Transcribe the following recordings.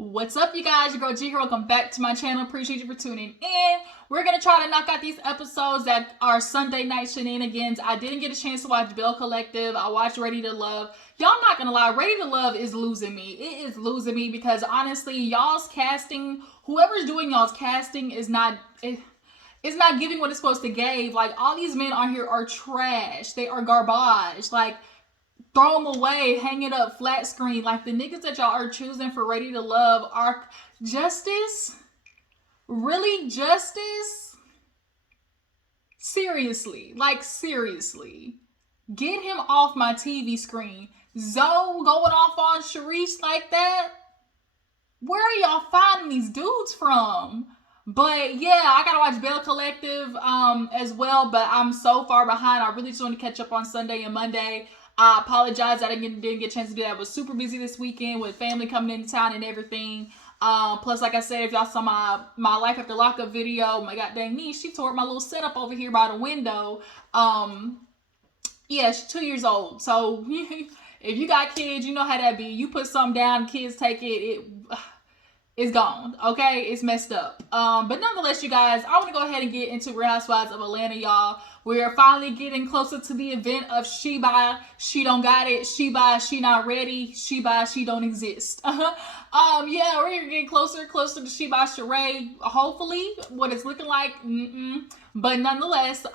What's up, you guys? Your girl G here. Welcome back to my channel. Appreciate you for tuning in. We're going to try to knock out these episodes that are Sunday night shenanigans. I didn't get a chance to watch Bell Collective. I watched Ready to Love. Y'all, not going to lie, Ready to Love is losing me. It is losing me because honestly, y'all's casting, whoever's doing y'all's casting is not... It's not giving what it's supposed to give. Like, all these men on here are trash. They are garbage. Like, throw them away, hang it up, flat screen. Like, the niggas that y'all are choosing for Ready to Love are justice? Really, justice? Seriously. Like, seriously. Get him off my TV screen. Zoe going off on Shereé like that? Where are y'all finding these dudes from? But yeah, I gotta watch Bell Collective as well, but I'm so far behind. I really just want to catch up on Sunday and Monday. I apologize that I didn't get a chance to do that. I was super busy this weekend with family coming into town and everything. Plus, like I said, if y'all saw my Life After Lockup video, my goddamn niece, she tore up my little setup over here by the window. Yeah, she's 2 years old. So if you got kids, you know how that be. You put something down, kids take it, it's gone, okay? It's messed up. But nonetheless, you guys, I want to go ahead and get into Real Housewives of Atlanta, y'all. We are finally getting closer to the event of She By, She Don't Got It, She By, She Not Ready, She By, She Don't Exist. Yeah, we're getting closer to She By Shereé. Hopefully, what it's looking like, but nonetheless,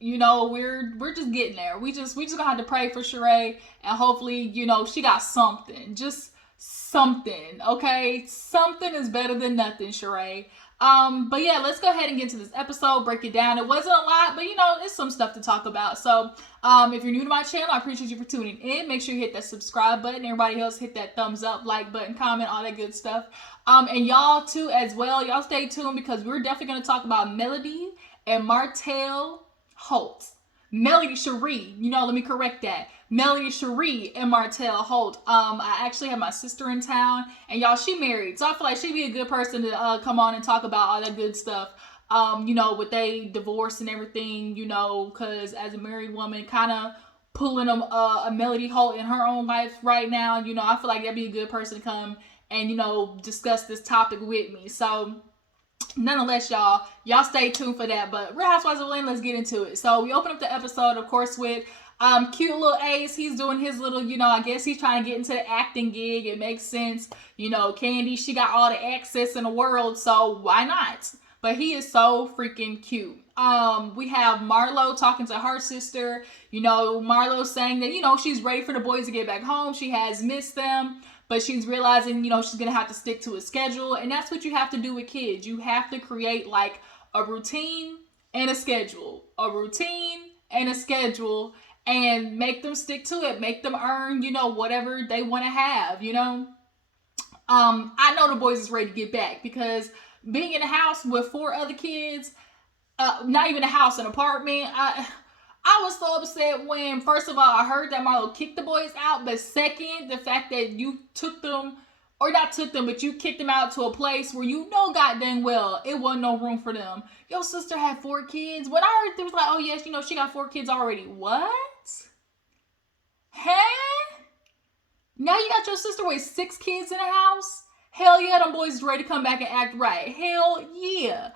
you know, we're just getting there. We just gonna have to pray for Shereé, and hopefully, you know, she got something. Just something, okay? Something is better than nothing, Shereé. But yeah, let's go ahead and get into this episode, break it down. It wasn't a lot, but you know, it's some stuff to talk about. So, if you're new to my channel, I appreciate you for tuning in. Make sure you hit that subscribe button. Everybody else, hit that thumbs up, like button, comment, all that good stuff. And y'all too as well. Y'all stay tuned because we're definitely going to talk about Melody and Martell Holt. Melody Shereé, you know, let me correct that. Melody Shereé and Martell Holt. I actually have my sister in town, and y'all, she married, so I feel like she'd be a good person to come on and talk about all that good stuff. You know, with they divorce and everything, you know, because as a married woman, kind of pulling a Melody Holt in her own life right now, you know, I feel like that'd be a good person to come and, you know, discuss this topic with me. So nonetheless, y'all stay tuned for that. But Real Housewives of Atlanta, let's get into it. So we open up the episode, of course, with cute little Ace. He's doing his little, you know, I guess he's trying to get into the acting gig. It makes sense. You know, Candy, she got all the access in the world, so why not? But he is so freaking cute. We have Marlo talking to her sister. You know, Marlo saying that, you know, she's ready for the boys to get back home. She has missed them, but she's realizing, you know, she's going to have to stick to a schedule. And that's what you have to do with kids. You have to create like a routine and a schedule. A routine and a schedule. And make them stick to it. Make them earn, you know, whatever they want to have, you know. I know the boys is ready to get back because being in a house with 4 other kids, not even a house, an apartment, I was so upset when, first of all, I heard that Marlo kicked the boys out, but second, the fact that you took them, or not took them, but you kicked them out to a place where you know goddamn well it wasn't no room for them. Your sister had 4 kids. When I heard, it was like, oh yes, you know, she got 4 kids already. What? Huh? Now you got your sister with 6 kids in the house? Hell yeah, them boys is ready to come back and act right. Hell yeah.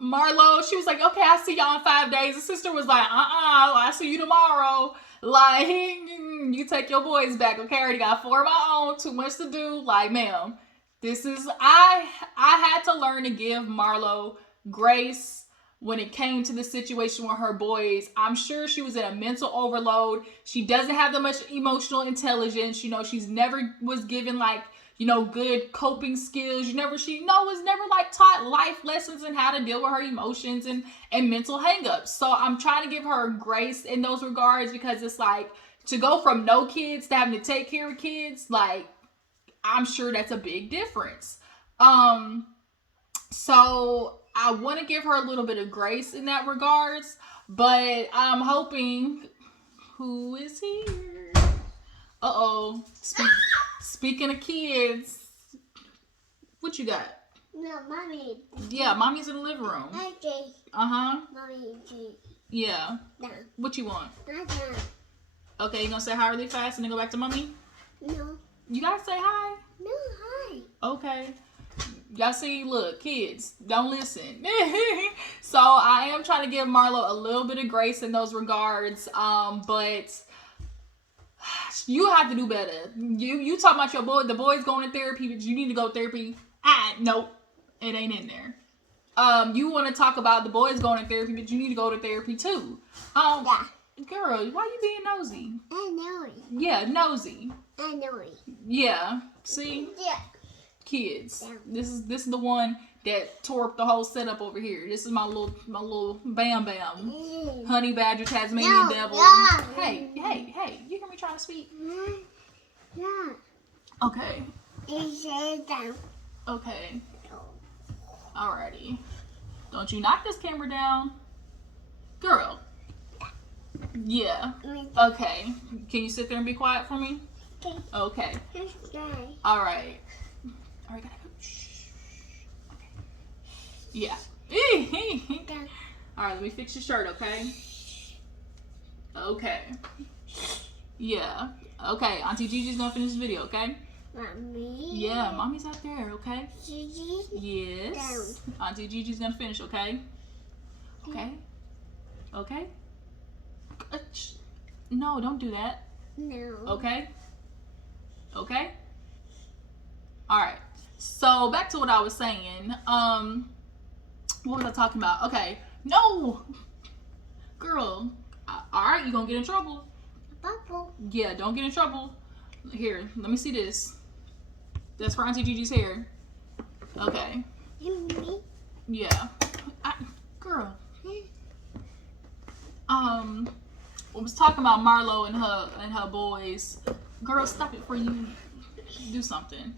Marlo, she was like, okay, I'll see y'all in 5 days. The sister was like, I'll see you tomorrow. Like, you take your boys back, okay? I already got 4 of my own, too much to do. Like, ma'am, this is, I had to learn to give Marlo grace when it came to the situation with her boys. I'm sure she was in a mental overload. She doesn't have that much emotional intelligence. You know, she's never was given like, you know, good coping skills. She was never like taught life lessons and how to deal with her emotions and mental hangups. So I'm trying to give her grace in those regards because it's like to go from no kids to having to take care of kids, like I'm sure that's a big difference. So I want to give her a little bit of grace in that regards, but I'm hoping, who is here? Uh-oh. Speaking of kids, what you got? No, mommy. Yeah, mommy's in the living room. Okay. Uh-huh. Mommy, yeah. No. What you want? No. Okay, you gonna say hi really fast and then go back to mommy? No. You gotta say hi. No, hi. Okay. Y'all see, look, kids, don't listen. So I am trying to give Marlo a little bit of grace in those regards. But you have to do better. You talk about the boys going to therapy, but you need to go to therapy. Nope. It ain't in there. You want to talk about the boys going to therapy, but you need to go to therapy too. Yeah. Girl, why you being nosy? I know it. Yeah, nosy. I know it. Yeah. See? Yeah. Kids. Yeah. This is the one that tore up the whole setup over here. This is my little Bam Bam. Honey Badger, Tasmanian Devil. Yeah. Hey, you hear me trying to speak? Yeah. Okay. It down. Okay. Alrighty. Don't you knock this camera down. Girl. Yeah. Okay. Can you sit there and be quiet for me? Okay. Alright. Alright, gotta go. Shh. Okay. Yeah. Alright, let me fix your shirt, okay? Okay. Yeah. Okay, Auntie Gigi's gonna finish this video, okay? Mommy. Yeah, Mommy's out there, okay? Gigi. Yes. Down. Auntie Gigi's gonna finish, okay? Okay? Okay? No, don't do that. No. Okay? Okay? Alright. So, back to what I was saying. What was I talking about? Okay. No! Girl. Alright, you gonna get in trouble. Bubble. Yeah, don't get in trouble. Here, let me see this. That's for Auntie Gigi's hair. Okay. Me. Yeah. Girl. I was talking about Marlo and her boys. Girl, stop it before you do something.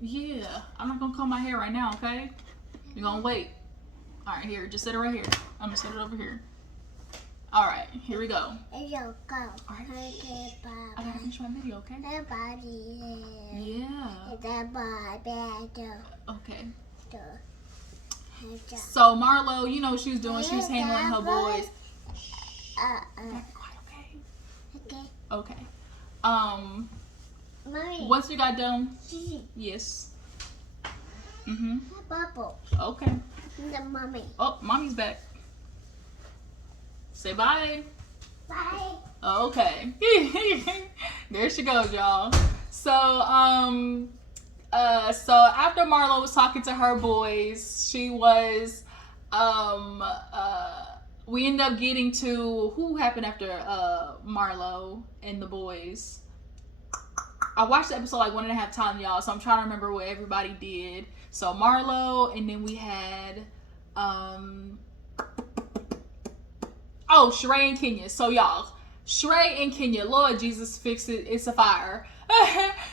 Yeah. I'm not gonna comb my hair right now, okay? You're gonna wait. Alright, here, just set it right here. I'm gonna set it over here. Alright, here we go. Go. Alright. Okay, I gotta finish my video, okay? Yeah. Okay. So Marlo, you know what she was doing? She was handling her boys. Be quiet, okay? Okay. Mommy. Once you got done, yes. Bubble. Okay. The mommy. Oh, Mommy's back. Say bye. Bye. Okay. There she goes, y'all. So after Marlo was talking to her boys, she was we ended up getting to who happened after Marlo and the boys. I watched the episode like 1.5 times, y'all, so I'm trying to remember what everybody did. So Marlo, and then we had Shereé and Kenya. So y'all, Shereé and Kenya, Lord Jesus, fix it. It's a fire.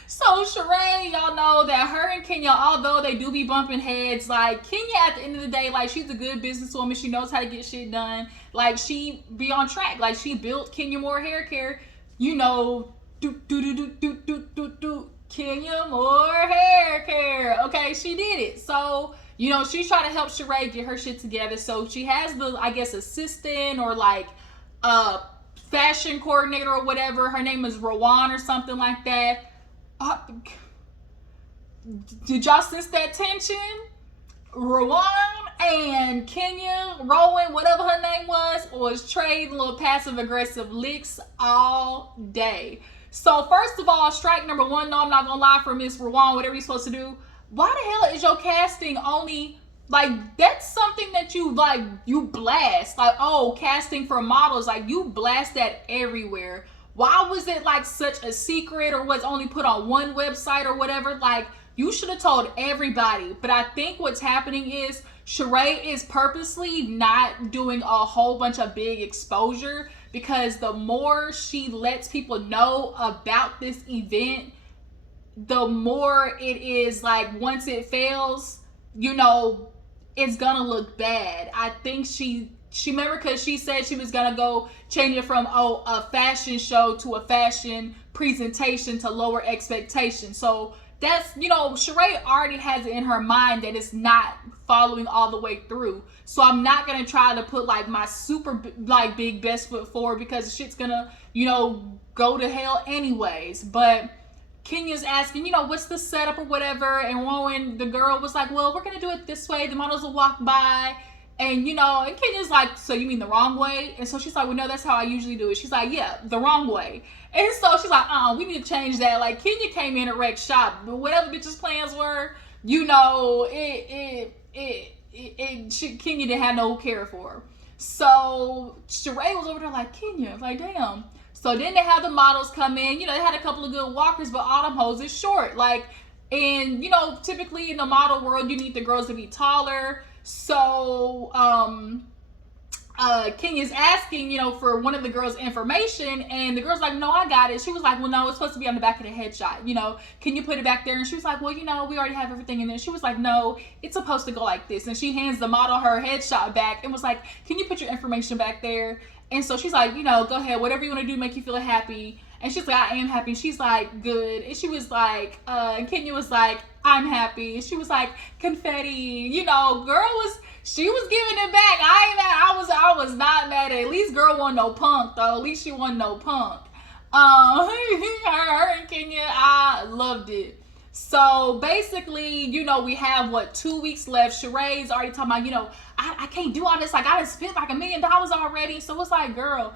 So Shereé, y'all know that her and Kenya, although they do be bumping heads, like Kenya at the end of the day, like she's a good businesswoman. She knows how to get shit done. Like she be on track. Like she built Kenya Moore Hair Care. You know, Kenya Moore Hair Care. Okay, she did it. So, you know, she's trying to help Shereé get her shit together. So she has the, I guess, assistant or like fashion coordinator or whatever. Her name is Rowan or something like that. Did y'all sense that tension? Rowan and Kenya, Rowan, whatever her name was trading little passive aggressive licks all day. So first of all, strike number one, no, I'm not gonna lie, for Miss Rowan, whatever you're supposed to do. Why the hell is your casting only, like, that's something that you, like, you blast. Like, oh, casting for models, like, you blast that everywhere. Why was it, like, such a secret or was only put on one website or whatever? Like, you should have told everybody. But I think what's happening is Shereé is purposely not doing a whole bunch of big exposure, because the more she lets people know about this event, the more it is like, once it fails, you know, it's gonna look bad. I think she remember, because she said she was gonna go change it from a fashion show to a fashion presentation to lower expectations. So that's, you know, Shereé already has it in her mind that it's not following all the way through. So I'm not gonna try to put like my super like big best foot forward, because shit's gonna, you know, go to hell anyways. But Kenya's asking, what's the setup or whatever, and when the girl was like, well, we're gonna do it this way, the models will walk by, and and Kenya's like, so you mean the wrong way? And so she's like, well, no, that's how I usually do it. She's like, yeah, the wrong way. And so she's like, we need to change that. Like, Kenya came in and wrecked shop, but whatever bitch's plans were, Kenya didn't have no care for her. So Shereé was over there like, Kenya, like, damn. So then they had the models come in. They had a couple of good walkers, but all them hoes is short. Like, and typically in the model world, you need the girls to be taller. So Kenya's asking, for one of the girls' information, and the girl's like, no, I got it. She was like, well, no, it's supposed to be on the back of the headshot. Can you put it back there? And she was like, well, we already have everything in there. She was like, no, it's supposed to go like this. And she hands the model her headshot back and was like, can you put your information back there? And so she's like, go ahead, whatever you want to do, make you feel happy. And she's like, I am happy. And she's like, good. And she was like, and Kenya was like, I'm happy. And she was like, confetti. She was giving it back. I ain't mad. I was not mad at least girl wasn't no punk though. At least she wasn't no punk. Her and Kenya, I loved it. So basically, we have 2 weeks left. Sheree's already talking about, I can't do all this. Like, I done spent like $1 million already. So it's like, girl,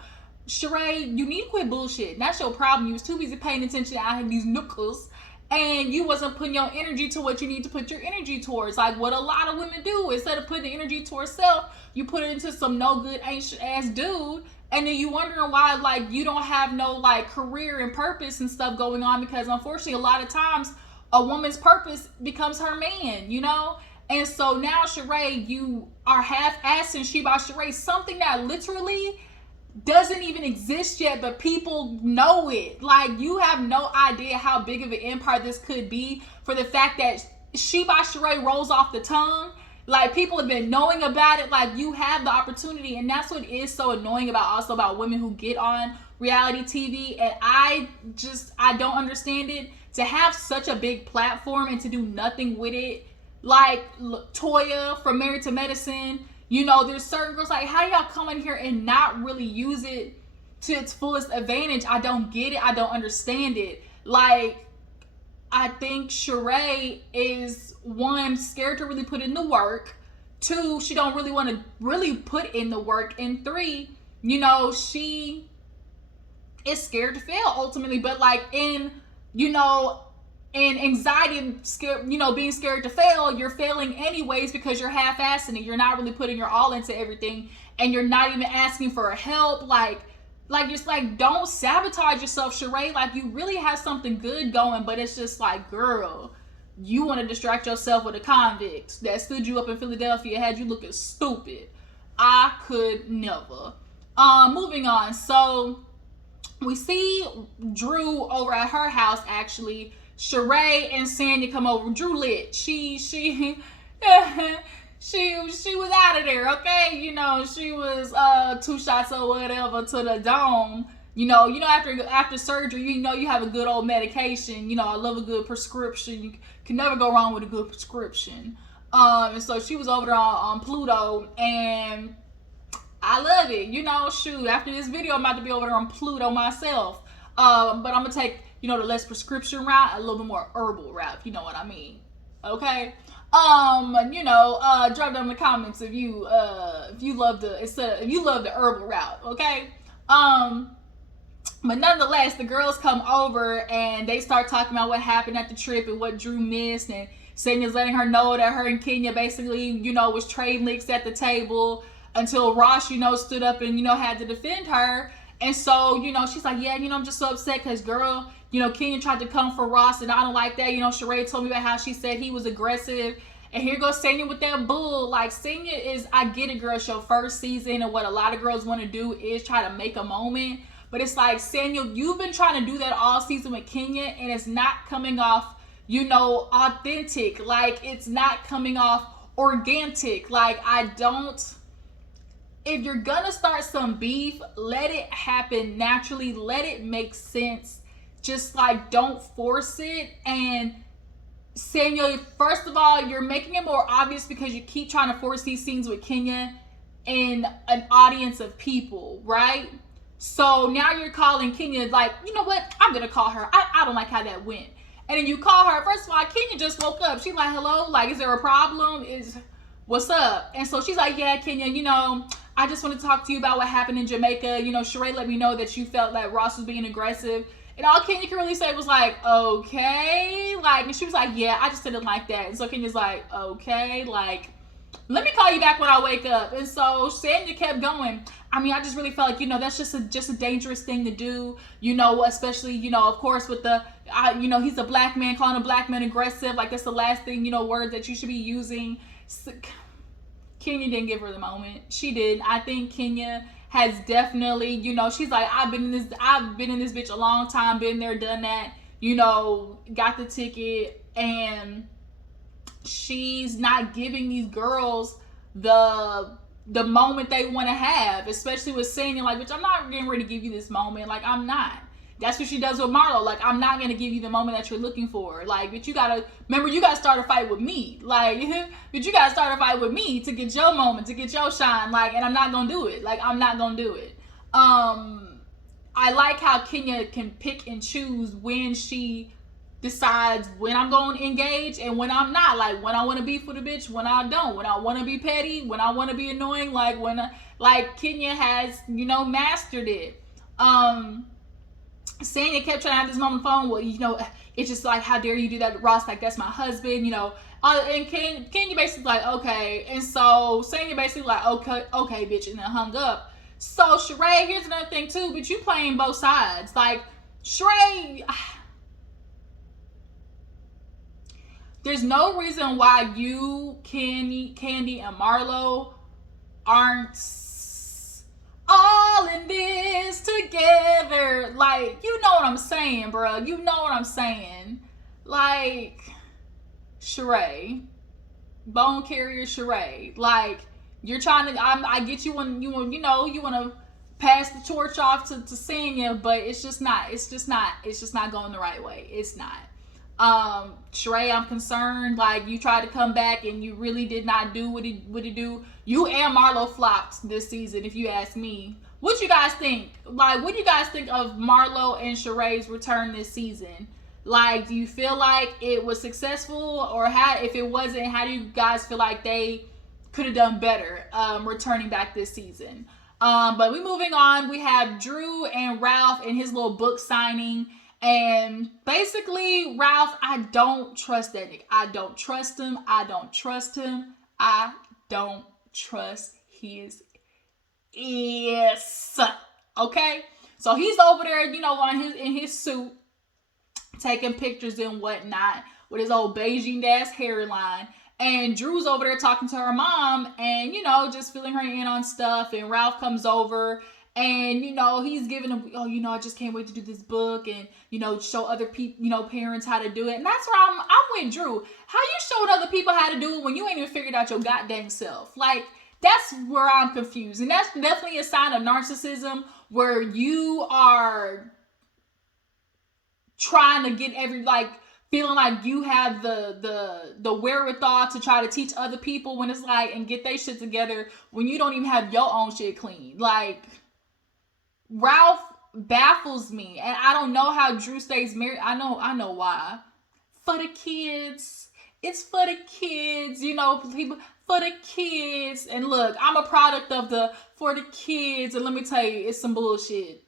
Shereé, you need to quit bullshit. That's your problem. You was too busy paying attention to these nookles, and you wasn't putting your energy to what you need to put your energy towards. Like what a lot of women do. Instead of putting the energy towards self, you put it into some no good ancient ass dude, and then you wondering why like you don't have no like career and purpose and stuff going on, because unfortunately a lot of times a woman's purpose becomes her man, And so now Shereé, you are half-assing She by Shereé, something that literally doesn't even exist yet, but people know it. Like, you have no idea how big of an empire this could be for the fact that She by Shereé rolls off the tongue. Like, people have been knowing about it. Like, you have the opportunity, and that's what is so annoying about women who get on reality TV. And I don't understand it. To have such a big platform and to do nothing with it, like Toya from Married to Medicine, there's certain girls like, how y'all come in here and not really use it to its fullest advantage? I don't get it. I don't understand it. Like, I think Shereé is, one, scared to really put in the work. Two, she don't really want to really put in the work. And three, she is scared to fail ultimately. But like in anxiety and scared, being scared to fail, you're failing anyways because you're half-assing it. You're not really putting your all into everything, and you're not even asking for help. Like just like, don't sabotage yourself, Shereé. Like, you really have something good going, but it's just like, girl, you want to distract yourself with a convict that stood you up in Philadelphia, had you looking stupid. I could never. Moving on. So we see Drew over at her house. Actually, Shereé and Sanya come over. Drew lit. She was out of there, okay? She was 2 shots or whatever to the dome. After surgery, you have a good old medication. I love a good prescription. You can never go wrong with a good prescription. And so she was over there on Pluto, and I love it. Shoot, after this video, I'm about to be over there on Pluto myself. But I'm gonna take, the less prescription route, a little bit more herbal route, if you know what I mean. Okay. Drop down in the comments if you love the herbal route, okay? But nonetheless, the girls come over and they start talking about what happened at the trip and what Drew missed, and Sanya's letting her know that her and Kenya basically, was trading licks at the table until Ross, stood up and, had to defend her. And so, she's like, yeah, I'm just so upset because, girl, Kenya tried to come for Ross and I don't like that. Shereé told me about how she said he was aggressive. And here goes Sanya with that bull. Like, Sanya is, I get it, girl, it's your first season, and what a lot of girls want to do is try to make a moment. But it's like, Sanya, you've been trying to do that all season with Kenya, and it's not coming off, authentic. Like, it's not coming off organic. Like, if you're gonna start some beef, let it happen naturally. Let it make sense. Just like, don't force it. And Sanya, first of all, you're making it more obvious because you keep trying to force these scenes with Kenya in an audience of people, right? So now you're calling Kenya, like, you know what? I'm gonna call her. I don't like how that went. And then you call her. First of all, Kenya just woke up. She's like, hello? Like, is there a problem? What's up? And so she's like, yeah, Kenya, I just want to talk to you about what happened in Jamaica. Shereé let me know that you felt that Ross was being aggressive. And all Kenya could really say was like, okay. Like, and she was like, yeah, I just didn't like that. And so Kenya's like, okay, like, let me call you back when I wake up. And so Sanya kept going. I mean, I just really felt like, that's just a dangerous thing to do, especially, of course, with he's a black man, calling a black man aggressive. Like, that's the last thing, word that you should be using. So, Kenya didn't give her the moment. She did. I think Kenya has definitely, she's like, I've been in this bitch a long time, been there, done that, got the ticket, and she's not giving these girls the moment they want to have, especially with saying, like, bitch, I'm not getting ready to give you this moment. Like, I'm not. That's what she does with Marlo. Like, I'm not going to give you the moment that you're looking for. Like, but you got to start a fight with me. Like, but you got to start a fight with me to get your moment, to get your shine. Like, and I'm not going to do it. Like, I'm not going to do it. I like how Kenya can pick and choose when she decides when I'm going to engage and when I'm not. Like, when I want to beef with a bitch, when I don't. When I want to be petty, when I want to be annoying. Like, Kenya has, mastered it. Sanya kept trying to have this moment on the phone. Well, it's just like, how dare you do that to Ross? Like, that's my husband, and Kenya basically like, okay. And so Sanya basically like, okay, bitch, and then hung up. So Shereé, here's another thing too, but you playing both sides. Like, Shereé, there's no reason why you, Candy, and Marlo aren't all in this together. Like, you know what I'm saying, bro. You know what I'm saying. Like, Shereé, bone carrier Shereé. Like, you're trying to. I get you when you want to pass the torch off to Sanya, but it's just not going the right way. It's not. Shereé, I'm concerned. Like, you tried to come back and you really did not do what he do. You and Marlo flopped this season, if you ask me. What you guys think? Like, what do you guys think of Marlo and Shereé's return this season? Like, do you feel like it was successful, or if it wasn't, how do you guys feel like they could have done better returning back this season? But we moving on. We have Drew and Ralph and his little book signing. And basically, Ralph, I don't trust that nigga. I don't trust him. I don't trust his ass. Okay? So he's over there, in his suit, taking pictures and whatnot with his old Beijing ass hairline. And Drew's over there talking to her mom and, just filling her in on stuff. And Ralph comes over and, he's giving him, I just can't wait to do this book and, show other people, parents how to do it. And that's where I'm with Drew. How you showing other people how to do it when you ain't even figured out your goddamn self? Like, that's where I'm confused. And that's definitely a sign of narcissism, where you are trying to get feeling like you have the wherewithal to try to teach other people when it's like, and get their shit together when you don't even have your own shit clean. Like, Ralph baffles me, and I don't know how Drew stays married. I know why. For the kids. It's for the kids, people, for the kids. And look, I'm a product of the for the kids, and let me tell you, it's some bullshit.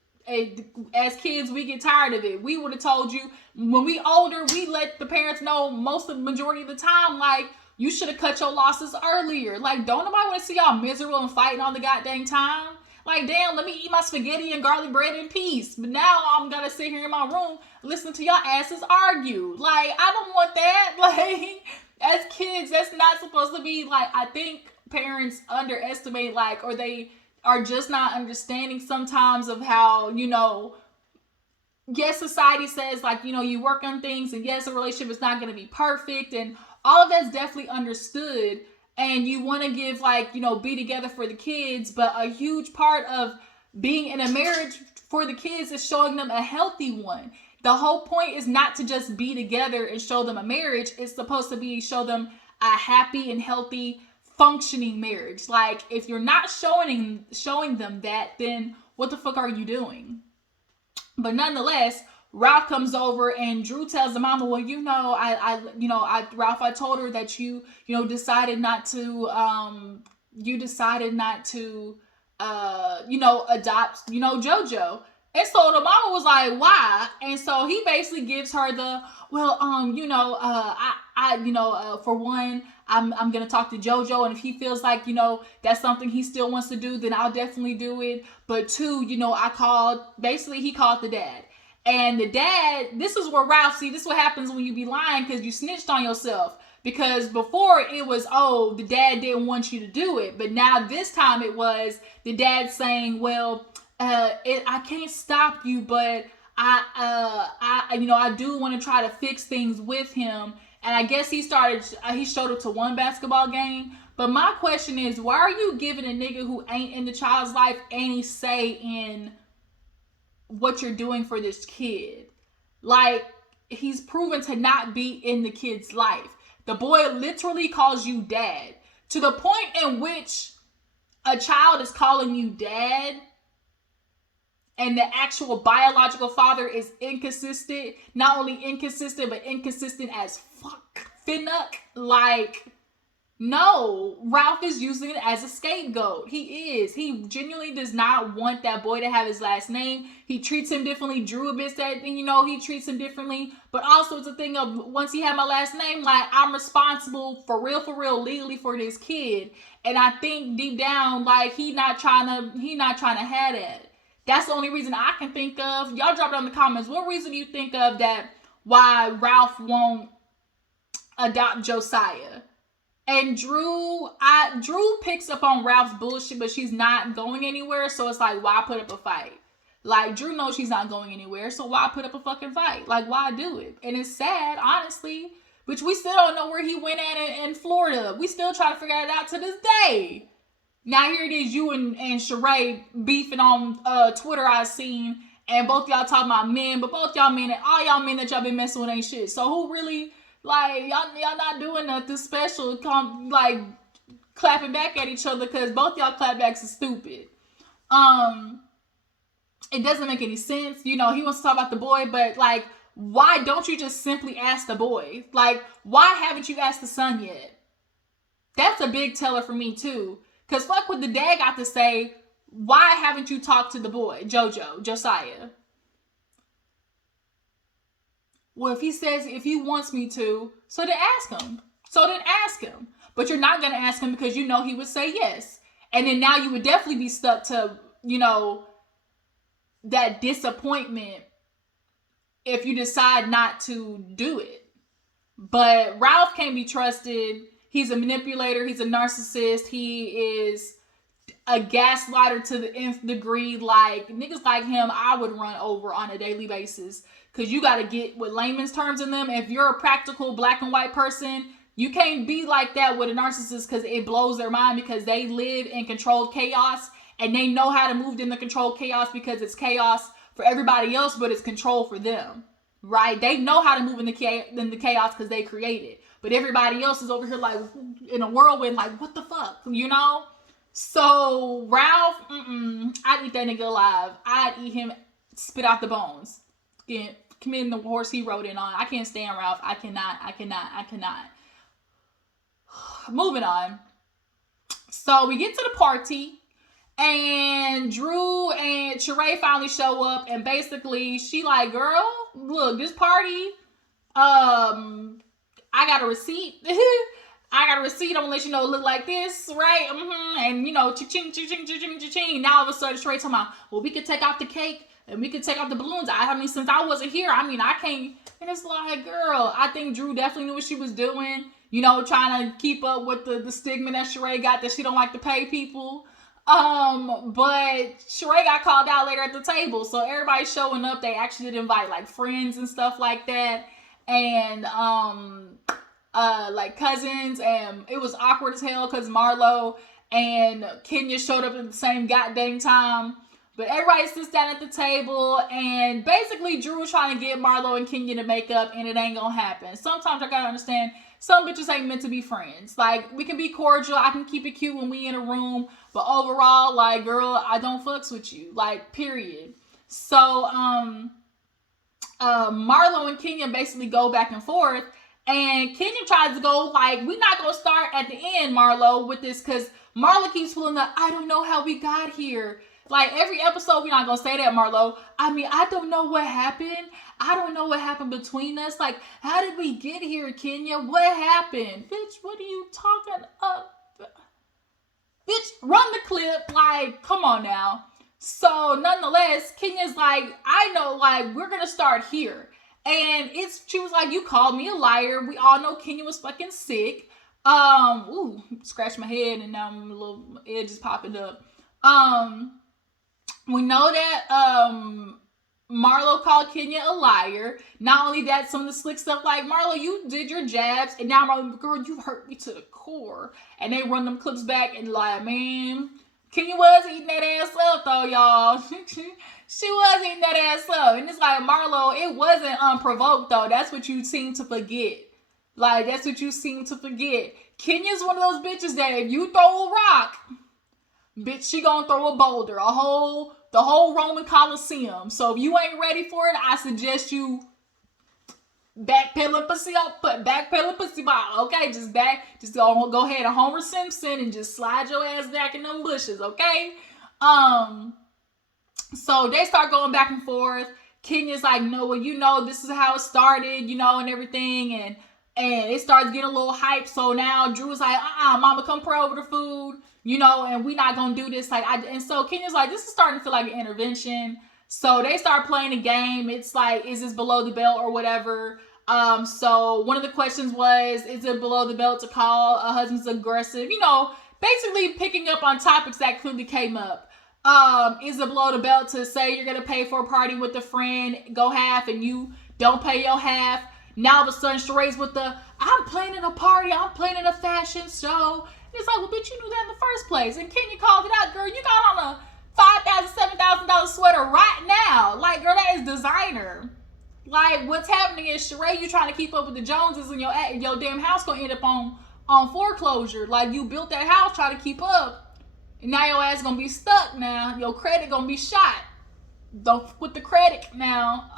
As kids, we get tired of it. We would have told you when we older, we let the parents know most of the majority of the time, like, you should have cut your losses earlier. Like, don't nobody want to see y'all miserable and fighting all the goddamn time. Like, damn, let me eat my spaghetti and garlic bread in peace. But now I'm gonna sit here in my room listening to y'all asses argue. Like, I don't want that. Like, as kids, that's not supposed to be. Like, I think parents underestimate, like, or they are just not understanding sometimes of how, yes, society says, like, you work on things, and yes, a relationship is not going to be perfect, and all of that's definitely understood, and you want to give, like, be together for the kids, but a huge part of being in a marriage for the kids is showing them a healthy one. The whole point is not to just be together and show them a marriage. It's supposed to be show them a happy and healthy functioning marriage. Like, if you're not showing them that, then what the fuck are you doing? But nonetheless, Ralph comes over and Drew tells the mama, well, Ralph, I told her that you decided not to, adopt, JoJo. And so the mama was like, why? And so he basically gives her the, well, for one, I'm gonna talk to JoJo, and if he feels like, that's something he still wants to do, then I'll definitely do it. But two, he called the dad. And the dad, this is where Ralph, this is what happens when you be lying because you snitched on yourself. Because before it was, oh, the dad didn't want you to do it. But now this time it was the dad saying, well, I can't stop you, but I do want to try to fix things with him. And I guess he showed up to one basketball game. But my question is, why are you giving a nigga who ain't in the child's life any say in what you're doing for this kid? Like, he's proven to not be in the kid's life. The boy literally calls you dad. To the point in which a child is calling you dad and the actual biological father is inconsistent. Not only inconsistent, but inconsistent as fuck. Finnuck. Like, no, Ralph is using it as a scapegoat. He is. He genuinely does not want that boy to have his last name. He treats him differently. Drew admits that, he treats him differently. But also it's a thing of, once he had my last name, like, I'm responsible for real, legally for this kid. And I think deep down, like, he not trying to have that. That's the only reason I can think of. Y'all drop it in the comments. What reason do you think of that why Ralph won't adopt Josiah? And Drew picks up on Ralph's bullshit, but she's not going anywhere. So it's like, why put up a fight? Like, Drew knows she's not going anywhere, so why put up a fucking fight? Like, why do it? And it's sad, honestly, which we still don't know where he went at in Florida. We still try to figure it out to this day. Now here it is, you and Shereé beefing on Twitter, I seen, and both y'all talking about men, but both y'all men and all y'all men that y'all been messing with ain't shit. So who really, like, y'all not doing nothing special, like, clapping back at each other, because both y'all clapbacks are stupid. It doesn't make any sense. He wants to talk about the boy, but, like, why don't you just simply ask the boy? Like, why haven't you asked the son yet? That's a big teller for me, too. Because fuck what the dad got to say. Why haven't you talked to the boy, Josiah? Well, if he wants me to, so then ask him. But you're not going to ask him because he would say yes. And then now you would definitely be stuck to, that disappointment if you decide not to do it. But Ralph can't be trusted. He's a manipulator. He's a narcissist. He is a gaslighter to the nth degree. Like, niggas like him, I would run over on a daily basis. Because you got to get with layman's terms in them. If you're a practical black and white person, you can't be like that with a narcissist because it blows their mind because they live in controlled chaos and they know how to move in the controlled chaos because it's chaos for everybody else, but it's control for them, right? They know how to move in the chaos because they create it. But everybody else is over here like in a whirlwind, like, what the fuck, So Ralph, I'd eat that nigga alive. I'd eat him, spit out the bones. Committing the horse he rode in on. I can't stand Ralph. I cannot. Moving on. So we get to the party. And Drew and Shereé finally show up. And basically, she like, girl, look, this party, I got a receipt. I got a receipt. I'm gonna let you know it look like this, right? And cha-ching, cha-ching, cha-ching, cha-ching. Now all of a sudden, Shereé talking about, well, we could take out the cake and we could take out the balloons. I mean, since I wasn't here, I can't. And it's like, girl, I think Drew definitely knew what she was doing. Trying to keep up with the stigma that Shereé got that she don't like to pay people. But Shereé got called out later at the table, so everybody's showing up. They actually did invite like friends and stuff like that, and like cousins, and it was awkward as hell because Marlo and Kenya showed up at the same goddamn time. But everybody sits down at the table, and basically Drew was trying to get Marlo and Kenya to make up, and it ain't gonna happen. Sometimes I gotta understand, some bitches ain't meant to be friends. Like, we can be cordial, I can keep it cute when we in a room, but overall, like, girl, I don't fucks with you. Like, period. So, Marlo and Kenya basically go back and forth, and Kenya tries to go like, we're not gonna start at the end, Marlo, with this, because Marlo keeps pulling up, I don't know how we got here. Like, every episode, we're not gonna say that, Marlo. I mean, I don't know what happened. I don't know what happened between us. Like, how did we get here, Kenya? What happened? Bitch, what are you talking about? Bitch, run the clip. Like, come on now. So, nonetheless, Kenya's like, I know, like, we're gonna start here. And she was like, you called me a liar. We all know Kenya was fucking sick. Scratched my head and now I'm a little edges popping up. We know that Marlo called Kenya a liar. Not only that, some of the slick stuff like, Marlo, you did your jabs, and now Marlo, girl, you hurt me to the core. And they run them clips back and like, man, Kenya was eating that ass up though, y'all. She was eating that ass up. And it's like, Marlo, it wasn't unprovoked though. That's what you seem to forget. Like, that's what you seem to forget. Kenya's one of those bitches that if you throw a rock, bitch, she gonna throw a boulder, the whole Roman Colosseum. So if you ain't ready for it, I suggest you backpedaling pussy ball. Okay, just go ahead and Homer Simpson and just slide your ass back in them bushes. Okay. So they start going back and forth. Kenya's like, no, well, you know, this is how it started, you know, and everything, and it starts getting a little hype. So now Drew's like, mama, come pray over the food, you know, and we not gonna do this. And so Kenya's like, this is starting to feel like an intervention. So they start playing a game. It's like, is this below the belt or whatever? So one of the questions was, is it below the belt to call a husband's aggressive? You know, basically picking up on topics that clearly came up. Is it below the belt to say you're gonna pay for a party with a friend, go half, and you don't pay your half? Now all of a sudden, Sheree's with I'm planning a party, I'm planning a fashion show. And it's like, well, bitch, you knew that in the first place. And Kenya called it out, girl, you got on a $5,000, $7,000 sweater right now. Like, girl, that is designer. Like, what's happening is, Shereé, you trying to keep up with the Joneses, and your damn house gonna end up on foreclosure. Like, you built that house trying to keep up, and now your ass gonna be stuck now. Your credit gonna be shot. Don't fuck with the credit now.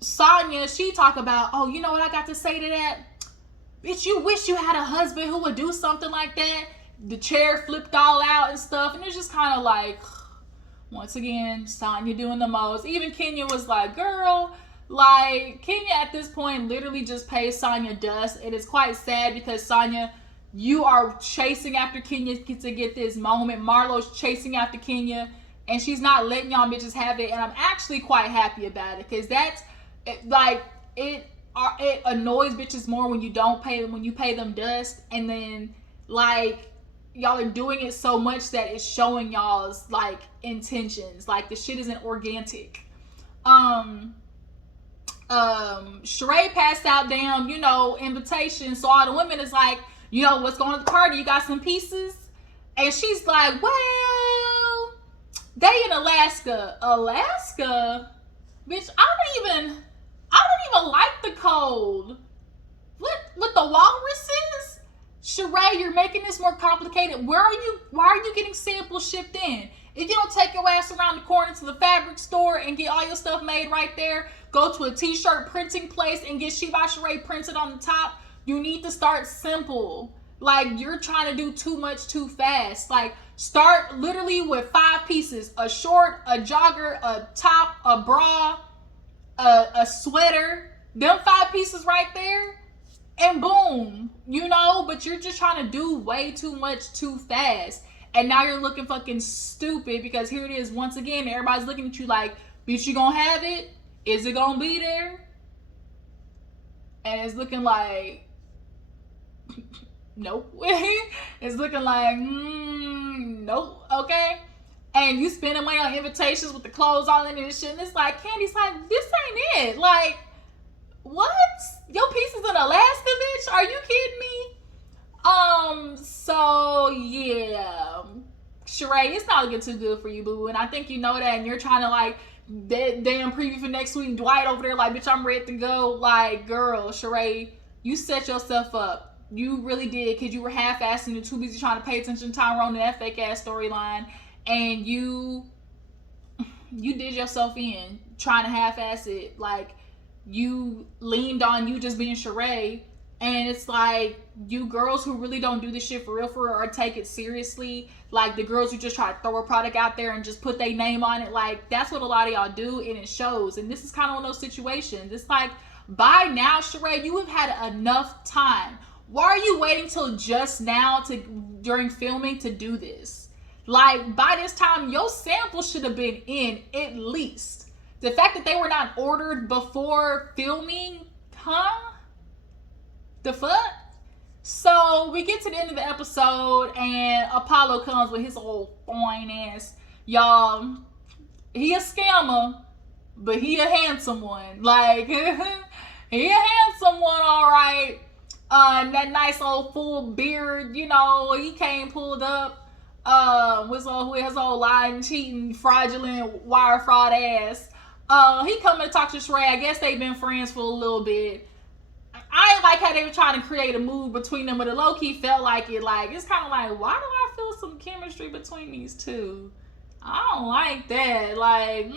Sonya, she talk about, oh, you know what I got to say to that? Bitch, you wish you had a husband who would do something like that. The chair flipped all out and stuff. And it's just kind of like, once again, Sonya doing the most. Even Kenya was like, girl, like, Kenya at this point literally just pays Sonya dust. It is quite sad because Sonya, you are chasing after Kenya to get this moment. Marlo's chasing after Kenya, and she's not letting y'all bitches have it. And I'm actually quite happy about it, because that's it annoys bitches more when you don't pay them, when you pay them dust, and then like y'all are doing it so much that it's showing y'all's like intentions. Like, the shit isn't organic. Shereé passed out damn, you know, invitations. So all the women is like, you know, what's going on at the party? You got some pieces? And she's like, well, they in Alaska. Alaska? Bitch, I don't even like the cold. What, with the walruses? Shereé, you're making this more complicated. Why are you getting samples shipped in? If you don't take your ass around the corner to the fabric store and get all your stuff made right there, go to a t-shirt printing place and get She by Shereé printed on the top, you need to start simple. Like, you're trying to do too much too fast. Like, start literally with 5 pieces: a short, a jogger, a top, a bra, a sweater. Them 5 pieces right there, and boom, you know. But you're just trying to do way too much too fast, and now you're looking fucking stupid, because here it is once again, everybody's looking at you like, bitch, you gonna have it? Is it gonna be there? And it's looking like nope. It's looking like nope. Okay. And you spending money on invitations with the clothes all in and shit, and it's like, Candy's like, this ain't it. Like, what? Your pieces in Alaska, bitch? Are you kidding me? So yeah, Shereé, it's not looking too good for you, boo. And I think you know that, and you're trying to like damn preview for next week. Dwight over there like, bitch, I'm ready to go. Like, girl, Shereé, you set yourself up. You really did, because you were half-assing and too busy trying to pay attention to Tyrone and that fake ass storyline. and you did yourself in trying to half-ass it. Like, you leaned on you just being Shereé, and it's like, you girls who really don't do this shit for real or take it seriously, like the girls who just try to throw a product out there and just put their name on it, like, that's what a lot of y'all do, and it shows. And this is kind of one of those situations. It's like, by now, Shereé, you have had enough time. Why are you waiting till just now during filming to do this? Like, by this time, your sample should have been in at least. The fact that they were not ordered before filming, huh? The fuck? So we get to the end of the episode, and Apollo comes with his old fine ass. Y'all, he a scammer, but he a handsome one. Like, he a handsome one, all right. That nice old full beard, you know, he came pulled up with his old lying, cheating, fraudulent, wire fraud ass. He coming to talk to Shereé. I guess they've been friends for a little bit. I ain't like how they were trying to create a move between them, but it low-key felt like it. Like, it's kind of like, why do I feel some chemistry between these two? I don't like that. Like,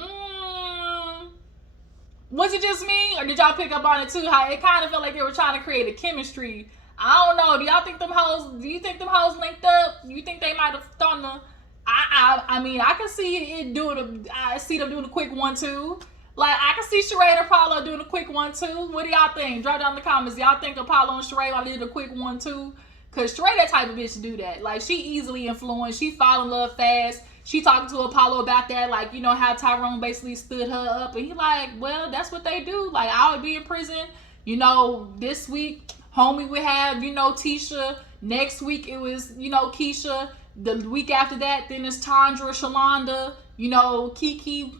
was it just me, or did y'all pick up on it too? How it kind of felt like they were trying to create a chemistry. I don't know. Do you think them hoes linked up? Do you think they might have done the? I mean, I can see it doing. I see them doing a quick 1-2. Like, I can see Shereé and Apollo doing a quick 1-2. What do y'all think? Drop down in the comments. Y'all think Apollo and Shereé might did a quick 1-2? Cause Shereé that type of bitch to do that. Like, she easily influenced. She fall in love fast. She talking to Apollo about that. Like, you know how Tyrone basically stood her up, and he like, well, that's what they do. Like, I would be in prison. You know, this week, homie would have, you know, Tisha. Next week it was, you know, Keisha. The week after that, then it's Tandra, Shalonda. You know, Kiki.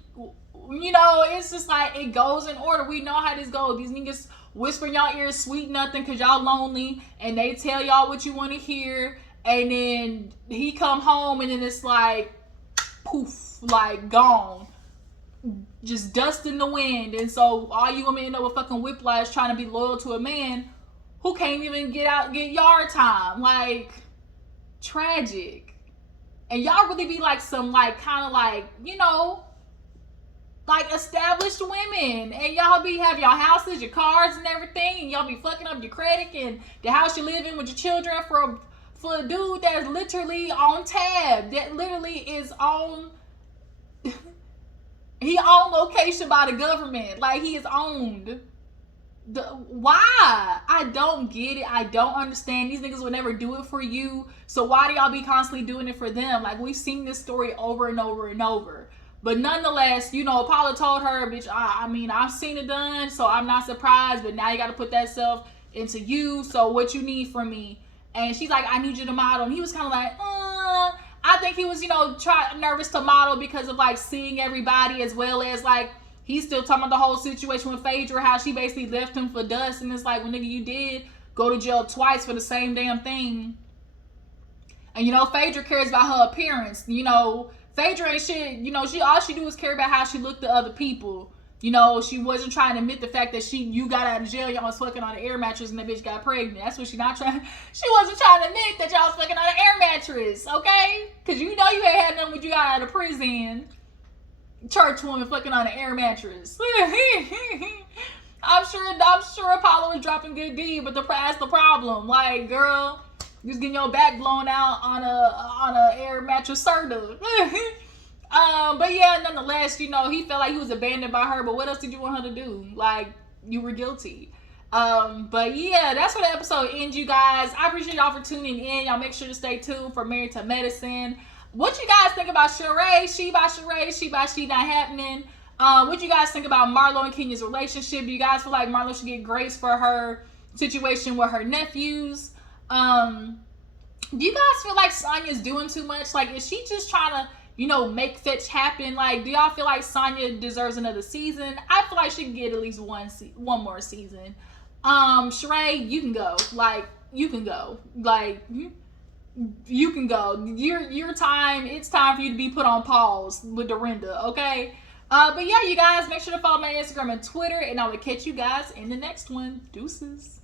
You know, it's just like, it goes in order. We know how this goes. These niggas whisper in y'all ears sweet nothing because y'all lonely, and they tell y'all what you want to hear, and then he come home, and then it's like, poof, like, gone. Just dust in the wind. And so all you women end up with fucking whiplash trying to be loyal to a man who can't even get yard time. Like, tragic. And y'all really be like some, like, kind of like, you know, like established women, and y'all have your houses, your cars, and everything, and y'all be fucking up your credit and the house you live in with your children for a dude that's literally on tab, that literally is on, he on location by the government, like he is owned. Why? I don't get it. I don't understand. These niggas would never do it for you, so why do y'all be constantly doing it for them? Like, we've seen this story over and over and over. But nonetheless, you know, Apollo told her, bitch, I mean, I've seen it done, so I'm not surprised, but now you got to put that self into you, so what you need from me? And she's like, I need you to model. And he was kind of like, I think he was, you know, nervous to model because of, like, seeing everybody, as well as, like, he's still talking about the whole situation with Phaedra, how she basically left him for dust, and it's like, well, nigga, you did go to jail twice for the same damn thing. And, you know, Phaedra cares about her appearance, you know. Phaedra ain't shit, you know, all she do is care about how she looked to other people. You know, she wasn't trying to admit the fact that you got out of jail, y'all was fucking on an air mattress, and that bitch got pregnant. That's what she wasn't trying to admit that y'all was fucking on an air mattress, okay? Because you know you ain't had nothing when you got out of prison. Church woman fucking on an air mattress. I'm sure Apollo was dropping good D, but that's the problem. Like, girl, you was getting your back blown out on a air mattress serta. But yeah, nonetheless, you know, he felt like he was abandoned by her, but what else did you want her to do? Like, you were guilty. But yeah, that's where the episode ends, you guys. I appreciate y'all for tuning in. Y'all make sure to stay tuned for Married to Medicine. What you guys think about Shereé? She by she not happening. What you guys think about Marlo and Kenya's relationship? Do you guys feel like Marlo should get grace for her situation with her nephews? Do you guys feel like Sonya's doing too much? Like, is she just trying to, you know, make fetch happen? Like, do y'all feel like Sonya deserves another season? I feel like she can get at least one more season. Shereé, you can go. Like, you can go. Like, you can go. Your time, it's time for you to be put on pause with Dorinda, okay? But yeah, you guys, make sure to follow my Instagram and Twitter, and I will catch you guys in the next one. Deuces.